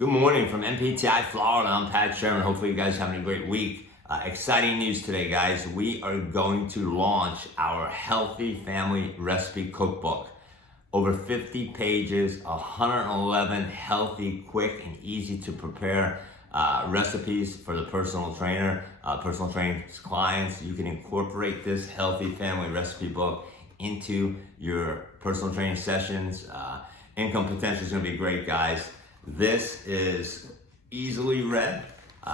Good morning from NPTI Florida. I'm Pat Sherman. Hopefully you guys are having a great week. Exciting news today, guys. We are going to launch our Healthy Family Recipe Cookbook. Over 50 pages, 111 healthy, quick, and easy to prepare recipes for the personal trainer, personal training clients. You can incorporate this Healthy Family Recipe book into your personal training sessions. Income potential is going to be great, guys. This is easily read.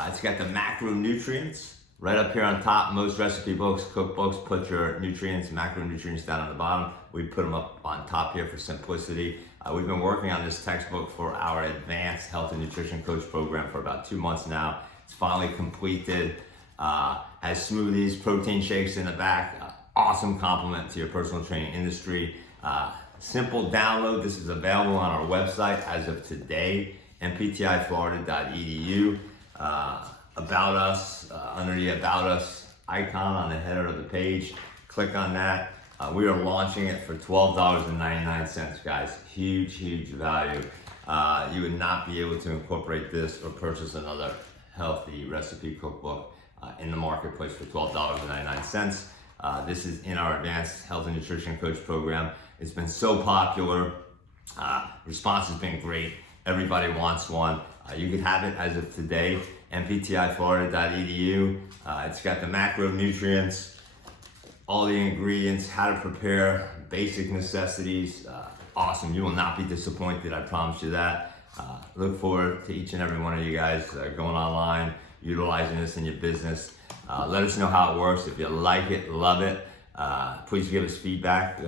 It's got the macronutrients right up here on top. Most recipe books, cookbooks, put your nutrients, macronutrients down on the bottom. We put them up on top here for simplicity. We've been working on this textbook for our advanced health and nutrition coach program for about 2 months now. It's finally completed. Has smoothies, protein shakes in the back. Awesome complement to your personal training industry. Simple download. This is available on our website as of today, nptiflorida.edu. About us, under the About Us icon on the header of the page, click on that. We are launching it for $12.99, guys. Huge value. You would not be able to incorporate this or purchase another healthy recipe cookbook in the marketplace for $12.99. This is in our advanced health and nutrition coach program. It's been so popular. Response has been great. Everybody wants one. You can have it as of today, nptiflorida.edu. It's got the macronutrients, all the ingredients, how to prepare, basic necessities. Awesome. You will not be disappointed. I promise you that. Look forward to each and every one of you guys going online, utilizing this in your business. Let us know how it works. If you like it, love it, please give us feedback.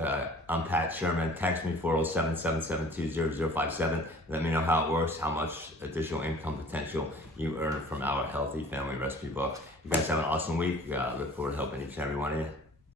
I'm Pat Sherman. Text me 407-772-0057. Let me know how it works, how much additional income potential you earn from our Healthy Family Recipe book. You guys have an awesome week. Look forward to helping each and every one of you.